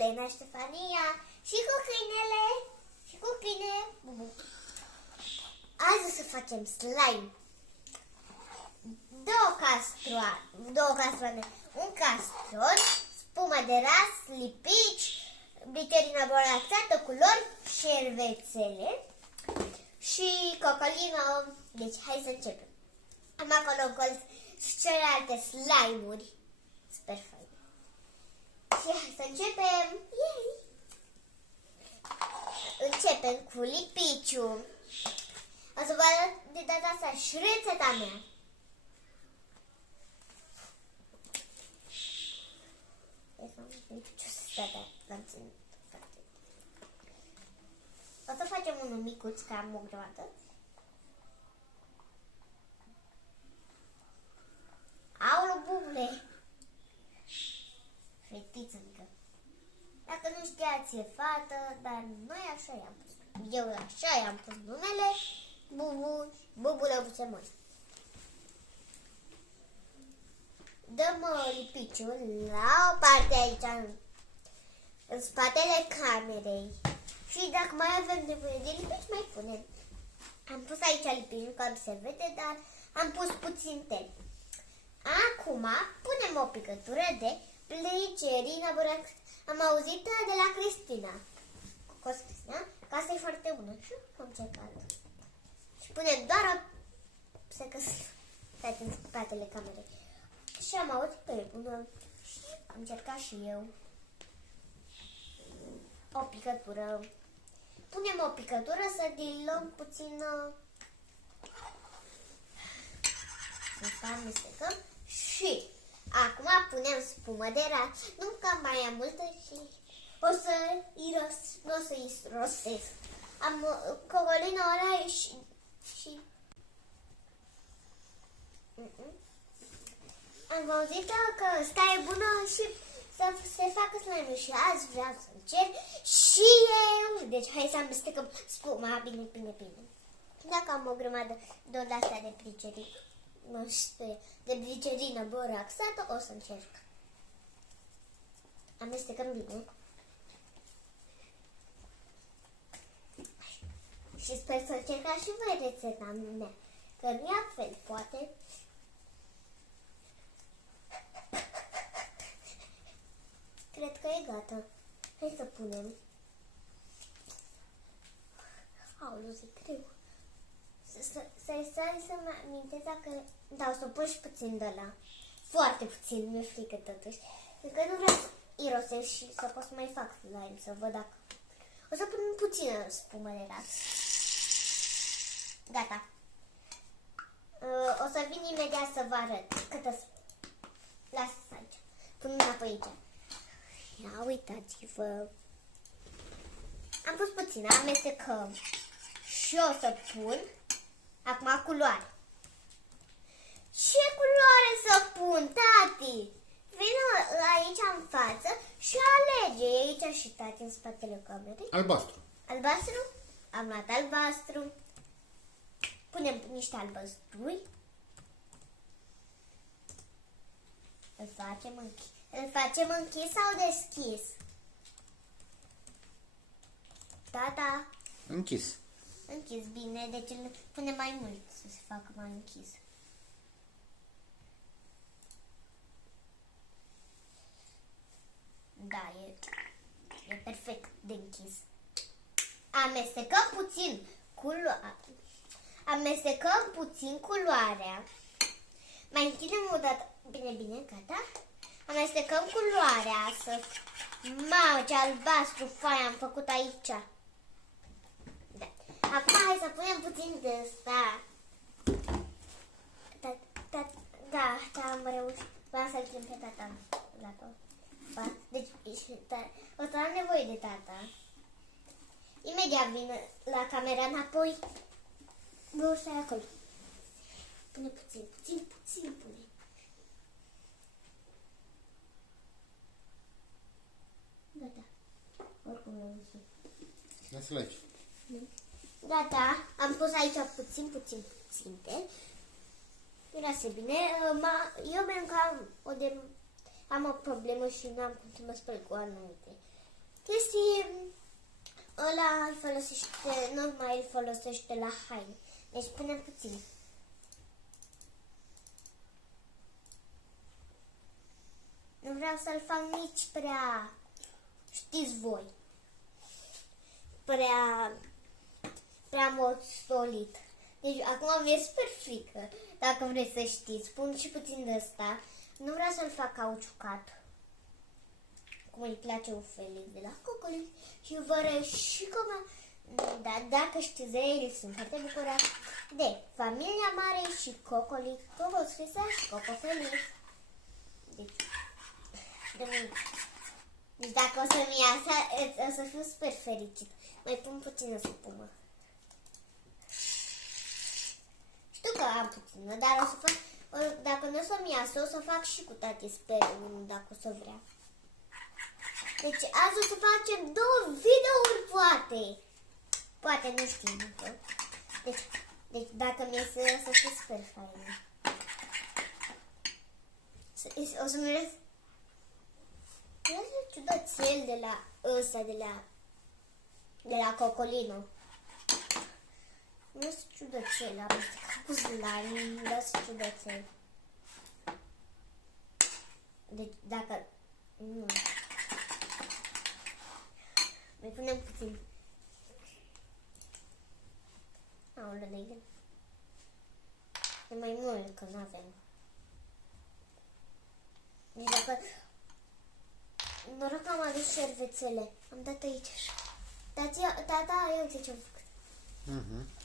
Elena, Ștefania și cu câinele și cu câine Bubu. Azi o să facem slime. Două castroane, un castron, spumă de ras, lipici, glicerina bolaxată, culori, șervețele și cocolină. Deci hai să începem. Am acolo în colț celelalte slime-uri. Super fain. Și hai să începem. Yay! Începem cu lipiciu. O să vă arăt de data asta și rețeta mea. O să facem unul micuț, că am o grămadă. Aolo, bubule! Fetiță mică. Dacă nu știați, e fată, dar noi așa i-am pus. Eu așa i-am pus numele. Bubule Buțemoi. Dăm lipiciul la o parte aici, în spatele camerei. Și dacă mai avem nevoie de lipici, mai punem. Am pus aici lipiciul, că se vede, dar am pus puțin tel. Acum punem o picătură de glicerină borax. Am auzit de la Cristina. Cocos Cristina, că asta e foarte bună. Și am încercat. Și punem doar o secătură în spatele camerei. Și am auzit că e bună. Și am încercat și eu. O picătură. Punem o picătură să dilăm puțin. Să amestecăm. Și acum punem spumă de ras. Nu că mai am multă și nu o să irosesc. Am cocolină ăla și am auzit că ăsta e bună și să se facă slime și azi vreau să încerc și eu. Deci hai să amestecăm spuma bine. Dacă am o grămadă de astea de glicerină, nu știu, de glicerină boraxată, o să încerc. Amestecăm bine. Și sper să încercați și voi rețeta mea, că nu e altfel, poate. Cred că e gata. Hai să punem. Aoleu, e greu. Să-mi amintesc dacă... Da, o să pun și puțin de la. Foarte puțin, mi-e frică totuși. Pentru că nu vreau să irosesc și să pot să mai fac slime, să văd dacă... O să pun puțină spumă de ras. Gata. O să vin imediat să vă arăt câtă spumă. Lasă-ți aici. Pun înapoi aici. Ia uitați-vă. Am pus puțin, amestecăm. Și o să pun acum culoare. Ce culoare să pun, tati? Vino aici în față și alege. E aici și tati în spatele camerei. Albastru. Albastru? Am luat albastru. Punem niște albăstrui. Îl facem închis sau deschis? Tata. Închis. Închis, bine, deci îl punem mai mult să se facă mai închis. Da, e perfect de închis. Amestecăm puțin culoarea. Mai întindem o dată. Bine, gata. Amestecăm culoarea să... Mamă, ce albastru fain am făcut aici. Da. Acum hai să punem puțin de ăsta. Da, am reușit. Vreau să-l chem pe tata la tot. Deci, o să am nevoie de tata. Imediat vin la camera înapoi. Nu, stai acolo. Pune puțin pune. Gata. Oricum nu văzut. Lasă-l aici. Gata, am pus aici puțin tel. Mirase bine. Eu am o problemă și nu am cum să mă spăl cu anumite. chestii ăla îl folosește, nu mai îl folosește la haine. Deci punem puțin. Nu vreau să-l fac nici prea, știți voi, prea mult solid. Deci acum mi-e super frică, dacă vreți să știți. Pun și puțin de ăsta. Nu vreau să-l fac cauciucat, cum îi place un Felix de la Cocoli. Și vă arăt și cum... Da, dacă știți de el, sunt foarte bucurat de familia mare și Cocoli, Coco Scrisa și Coco Felix. Deci dacă o să-mi iasă, o să fiu super fericit. Mai pun puțină spumă. Știu că am puțină, dar o să fac, dacă nu o să-mi iasă, o să fac și cu tati, sper, dacă o să vrea. Deci azi o să facem 2 videouri, poate. Poate, nu știu încă. Deci dacă mi iese, o să fie super faină. O să mi iese ciudățel de la ăsta, de la Cocolino. Nu sunt ciudățel, am cu slime, nu sunt ciudățel. Deci dacă... Nu. Mai punem puțin. Aoleu, de gând. E mai mult, că nu avem. Deci dacă... Noroc că am adus șervețele. Am dat aici așa. Tata, ia uite ce-am făcut.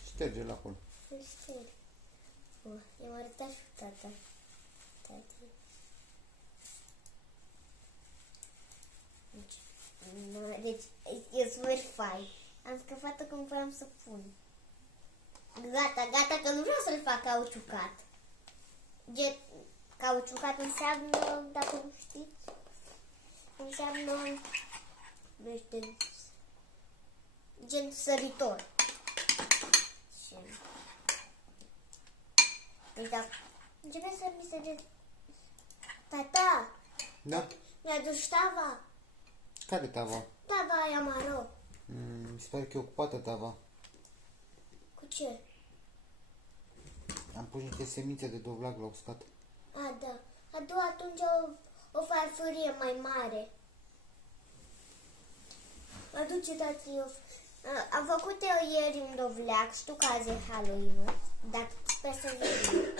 Șterge-l acolo. Îl șterg. I-am arătat și tata. Deci, e super fain. Am scăpat-o cum voiam să pun. Gata, că nu vreau să-l fac cauciucat. Cauciucat înseamnă, dacă nu știți, înseamnă, nu știu, gen săritor. Deci dacă începe să mi se gen... Tata! Da? Mi-a dus tava. Care tava? Tava aia maro. Mi se pare că e ocupată tava. Cu ce? Am pus niște semințe de dovleac la uscat. A, da. Atunci o farfurie mai mare. Aduce tati am făcut eu ieri un dovleac. Știu că azi e Halloween, dar sper să vin.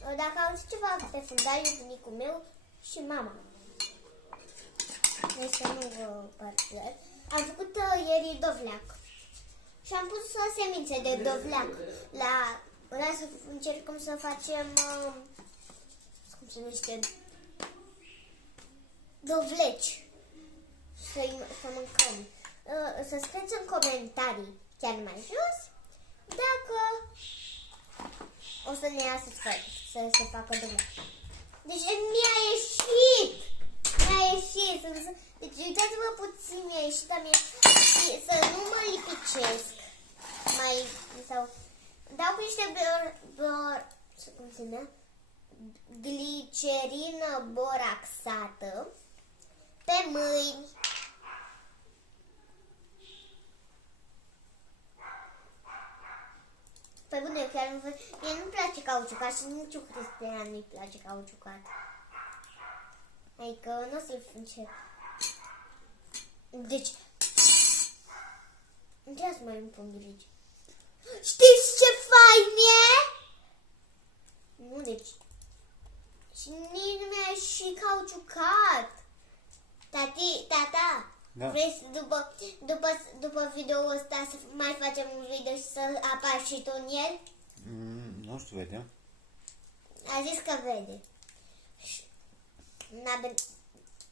Dacă auzi ceva pe fundal, e bunicul meu și mama. Deci să nu vă părțări. Am făcut ieri dovleac. Și am pus semințe de dovleac. Vreau să încercăm să facem, cum se numește, dovleci. Să mâncăm. Să scrieți în comentarii, chiar mai jos, dacă o să ne iasă să se facă dovleac. Deci mi-a ieșit! Deci uitați-vă puțin, mi-a ieșit, să nu mă lipicesc. Sau dau cu niște cum se numește? Glicerină boraxată pe mâini. Păi bune, eu chiar nu văd. Mie nu-mi place cauciucat și nici un Cristian nu-i place cauciucat. Adică nu o să-l încep. Deci, încerc să mai îmi pun griji. Știți ce fain e? Nu, deci. Și nici nu mi-a și cauciucat. Tata, da. Vrei după video-ul ăsta să mai facem un video și să apar și tu în el? Nu știu, vedem. A zis că vede.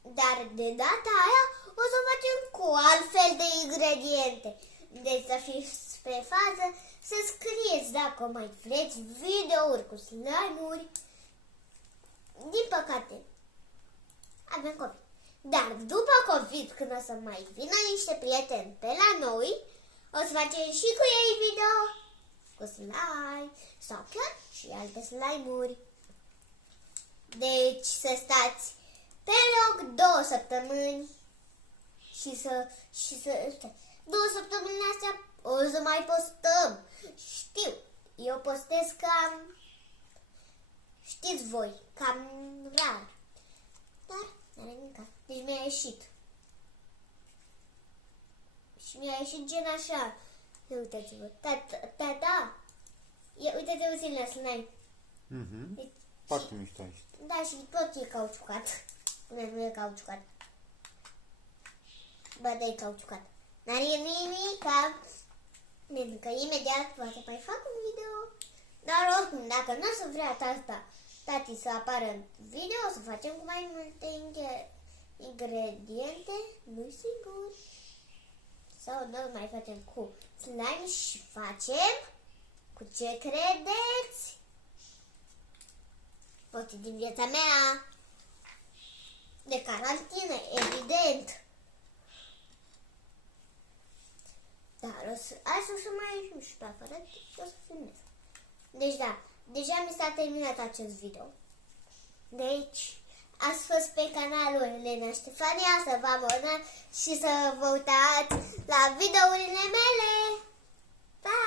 Dar de data aia o să facem cu altfel de ingrediente. Deci să fiți pe fază, să scrieți dacă mai vreți videouri cu slime-uri. Din păcate, avem COVID. Dar după COVID, când o să mai vină niște prieteni pe la noi, o să facem și cu ei video cu slime sau chiar și alte slime-uri. Deci să stați Pe loc 2 săptămâni și să 2 săptămâni astea o să mai postăm. Știu, eu postez cam, știți voi, cam rar. Dar n-are nimic. Deci mi-a ieșit. Și mi-a ieșit gen așa. Uitați-vă. Tata. Uite-te puțin la slime. Mhm. Deci, Foarte mișto aici. da, și tot e cauciucat. Până nu e cauciucat. Ba, da, e cauciucat. N-are nimica. Pentru că imediat poate mai fac un video. Dar oricum, dacă nu o să vrea tati să apară în video, o să facem cu mai multe ingrediente. Nu-i sigur. Sau noi mai facem cu slime și facem cu ce credeți? Poate din viața mea de carantină, evident. Dar azi o să mai ieșim și pe afară și o să filmez. Deci da, deja mi s-a terminat acest video. Deci, ați fost pe canalul Elena Ștefania, să vă abonați și să vă uitați la videourile mele. Pa!